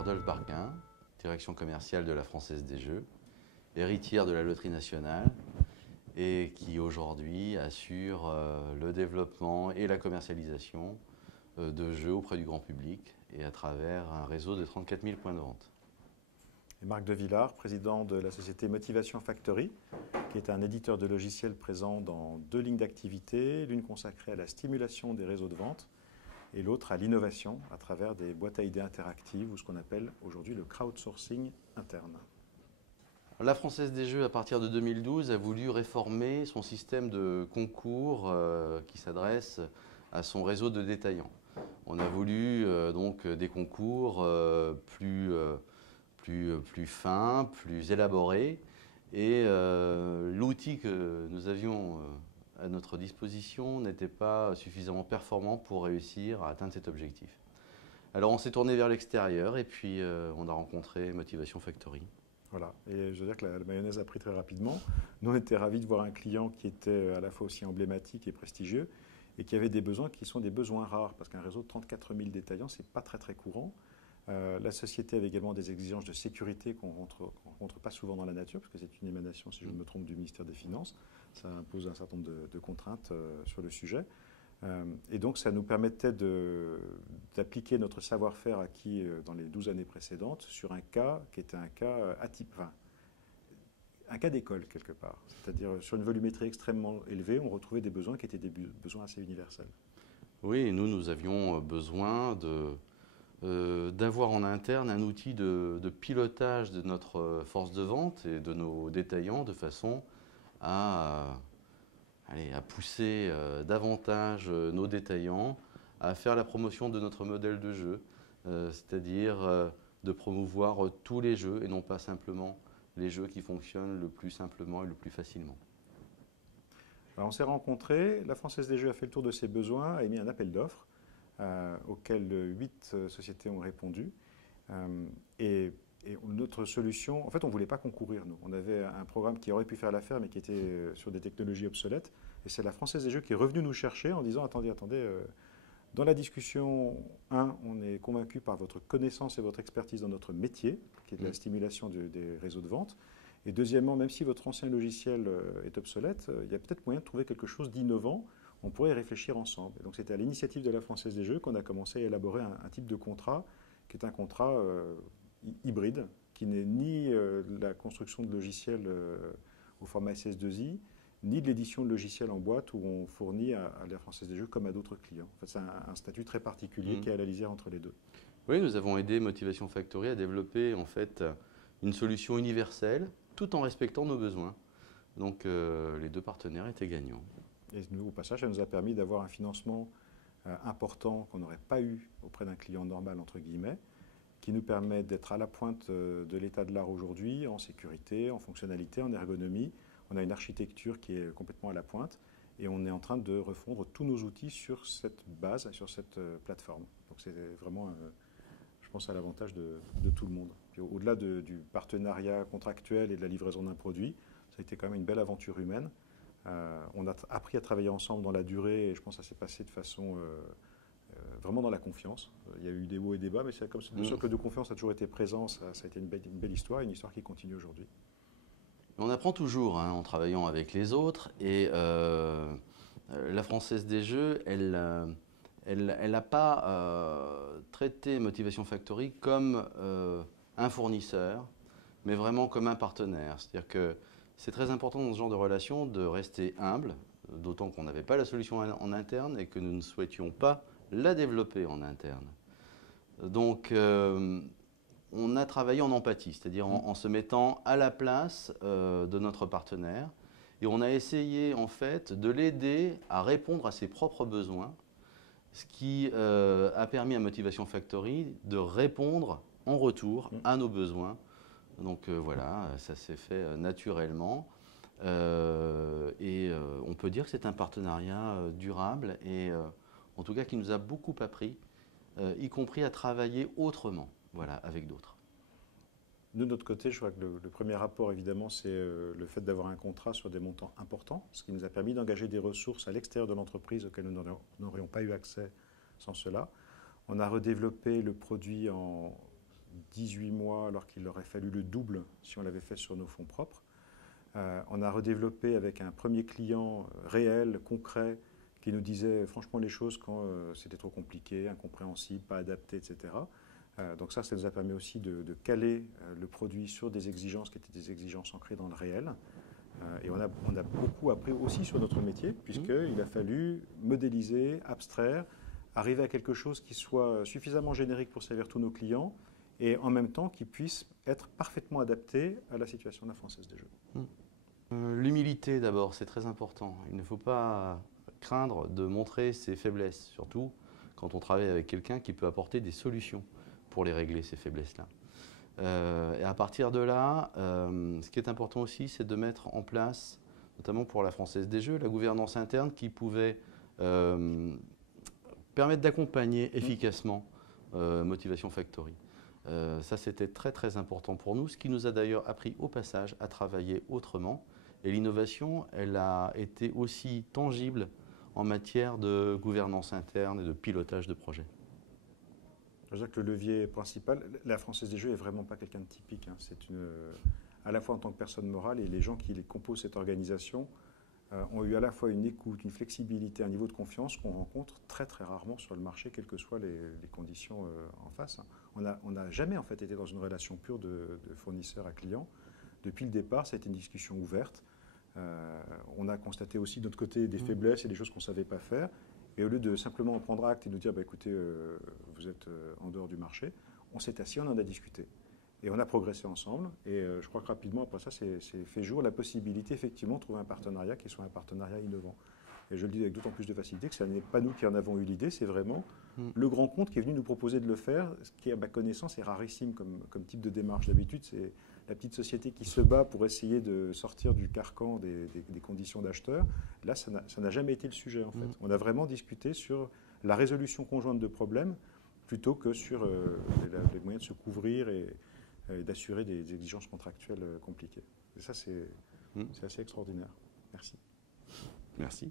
Rodolphe Barquin, direction commerciale de la Française des Jeux, héritière de la Loterie Nationale et qui aujourd'hui assure le développement et la commercialisation de jeux auprès du grand public et à travers un réseau de 34 000 points de vente. Et Marc De Villard, président de la société Motivation Factory, qui est un éditeur de logiciels présent dans 2 lignes d'activité, l'une consacrée à la stimulation des réseaux de vente et l'autre à l'innovation à travers des boîtes à idées interactives ou ce qu'on appelle aujourd'hui le crowdsourcing interne. La Française des Jeux, à partir de 2012, a voulu réformer son système de concours qui s'adresse à son réseau de détaillants. On a voulu donc des concours plus fins, plus élaborés. Et l'outil que nous avions à notre disposition n'était pas suffisamment performant pour réussir à atteindre cet objectif. Alors on s'est tourné vers l'extérieur et puis on a rencontré Motivation Factory. Voilà, et je veux dire que la mayonnaise a pris très rapidement. Nous, on était ravis de voir un client qui était à la fois aussi emblématique et prestigieux et qui avait des besoins qui sont des besoins rares, parce qu'un réseau de 34 000 détaillants, ce n'est pas très très courant. La société avait également des exigences de sécurité qu'on ne rencontre pas souvent dans la nature, parce que c'est une émanation, si je ne me trompe, du ministère des Finances. Ça impose un certain nombre de contraintes sur le sujet. Et donc, ça nous permettait d'appliquer notre savoir-faire acquis dans les 12 années précédentes sur un cas qui était un cas atypique, enfin, un cas d'école quelque part. C'est-à-dire, sur une volumétrie extrêmement élevée, on retrouvait des besoins qui étaient des besoins assez universels. Oui, nous avions besoin d'avoir en interne un outil de pilotage de notre force de vente et de nos détaillants de façon à pousser davantage nos détaillants à faire la promotion de notre modèle de jeu, c'est-à-dire de promouvoir tous les jeux et non pas simplement les jeux qui fonctionnent le plus simplement et le plus facilement. Alors on s'est rencontrés, la Française des Jeux a fait le tour de ses besoins, a émis un appel d'offres auquel 8 sociétés ont répondu. Et notre solution, en fait, on ne voulait pas concourir, nous. On avait un programme qui aurait pu faire l'affaire, mais qui était sur des technologies obsolètes. Et c'est la Française des Jeux qui est revenue nous chercher en disant, attendez, dans la discussion, on est convaincu par votre connaissance et votre expertise dans notre métier, qui est de la stimulation des réseaux de vente. Et deuxièmement, même si votre ancien logiciel est obsolète, il y a peut-être moyen de trouver quelque chose d'innovant. On pourrait y réfléchir ensemble. Et donc c'était à l'initiative de la Française des Jeux qu'on a commencé à élaborer un type de contrat qui est un contrat hybride, qui n'est ni la construction de logiciels au format SS2I, ni de l'édition de logiciels en boîte où on fournit à la Française des Jeux comme à d'autres clients. En fait, c'est un statut très particulier qui est à la lisière entre les deux. Oui, nous avons aidé Motivation Factory à développer en fait une solution universelle tout en respectant nos besoins. Donc les deux partenaires étaient gagnants. Et nous, au passage, ça nous a permis d'avoir un financement important qu'on n'aurait pas eu auprès d'un client normal, entre guillemets, qui nous permet d'être à la pointe de l'état de l'art aujourd'hui, en sécurité, en fonctionnalité, en ergonomie. On a une architecture qui est complètement à la pointe et on est en train de refondre tous nos outils sur cette base, sur cette plateforme. Donc c'est vraiment, je pense, à l'avantage de tout le monde. Au-delà du partenariat contractuel et de la livraison d'un produit, ça a été quand même une belle aventure humaine. On a appris à travailler ensemble dans la durée et je pense que ça s'est passé de façon vraiment dans la confiance. Il y a eu des hauts et des bas, mais c'est comme le socle de confiance a toujours été présent. Ça a été une belle histoire, une histoire qui continue aujourd'hui. On apprend toujours en travaillant avec les autres et la Française des Jeux, elle n'a pas traité Motivation Factory comme un fournisseur, mais vraiment comme un partenaire. C'est-à-dire que c'est très important dans ce genre de relation de rester humble, d'autant qu'on n'avait pas la solution en interne et que nous ne souhaitions pas la développer en interne. Donc, on a travaillé en empathie, c'est-à-dire en se mettant à la place de notre partenaire. Et on a essayé, en fait, de l'aider à répondre à ses propres besoins, ce qui a permis à Motivation Factory de répondre en retour à nos besoins. Donc voilà, ça s'est fait naturellement. Et on peut dire que c'est un partenariat durable et en tout cas qui nous a beaucoup appris, y compris à travailler autrement, voilà, avec d'autres. De notre côté, je crois que le premier rapport, évidemment, c'est le fait d'avoir un contrat sur des montants importants, ce qui nous a permis d'engager des ressources à l'extérieur de l'entreprise auxquelles nous n'aurions pas eu accès sans cela. On a redéveloppé le produit en 18 mois alors qu'il aurait fallu le double si on l'avait fait sur nos fonds propres. On a redéveloppé avec un premier client réel, concret, qui nous disait franchement les choses quand c'était trop compliqué, incompréhensible, pas adapté, etc. Donc ça nous a permis aussi de caler le produit sur des exigences qui étaient des exigences ancrées dans le réel. Et on a beaucoup appris aussi sur notre métier, puisqu'il a fallu modéliser, abstraire, arriver à quelque chose qui soit suffisamment générique pour servir tous nos clients, et en même temps qui puisse être parfaitement adapté à la situation de la Française des Jeux. L'humilité d'abord, c'est très important. Il ne faut pas craindre de montrer ses faiblesses, surtout quand on travaille avec quelqu'un qui peut apporter des solutions pour les régler, ces faiblesses-là. Et à partir de là, ce qui est important aussi, c'est de mettre en place, notamment pour la Française des Jeux, la gouvernance interne qui pouvait permettre d'accompagner efficacement Motivation Factory. Ça, c'était très très important pour nous, ce qui nous a d'ailleurs appris au passage à travailler autrement. Et l'innovation, elle a été aussi tangible en matière de gouvernance interne et de pilotage de projet. Je veux dire que le levier principal, la Française des Jeux n'est vraiment pas quelqu'un de typique. Hein. C'est à la fois en tant que personne morale et les gens qui composent cette organisation ont eu à la fois une écoute, une flexibilité, un niveau de confiance qu'on rencontre très très rarement sur le marché, quelles que soient les conditions en face. On n'a jamais en fait été dans une relation pure de fournisseur à client. Depuis le départ, ça a été une discussion ouverte. On a constaté aussi de notre côté des faiblesses et des choses qu'on ne savait pas faire. Et au lieu de simplement en prendre acte et nous dire bah, écoutez, vous êtes en dehors du marché, on s'est assis, on en a discuté. Et on a progressé ensemble. Et je crois que rapidement, après ça, c'est fait jour la possibilité, effectivement, de trouver un partenariat qui soit un partenariat innovant. Et je le dis avec d'autant plus de facilité que ce n'est pas nous qui en avons eu l'idée, c'est vraiment le grand compte qui est venu nous proposer de le faire, ce qui, à ma connaissance, est rarissime comme type de démarche. D'habitude, c'est la petite société qui se bat pour essayer de sortir du carcan des conditions d'acheteur. Là, ça n'a jamais été le sujet, en fait. On a vraiment discuté sur la résolution conjointe de problèmes plutôt que sur les moyens de se couvrir et d'assurer des exigences contractuelles compliquées. Et ça, c'est assez extraordinaire. Merci. Merci.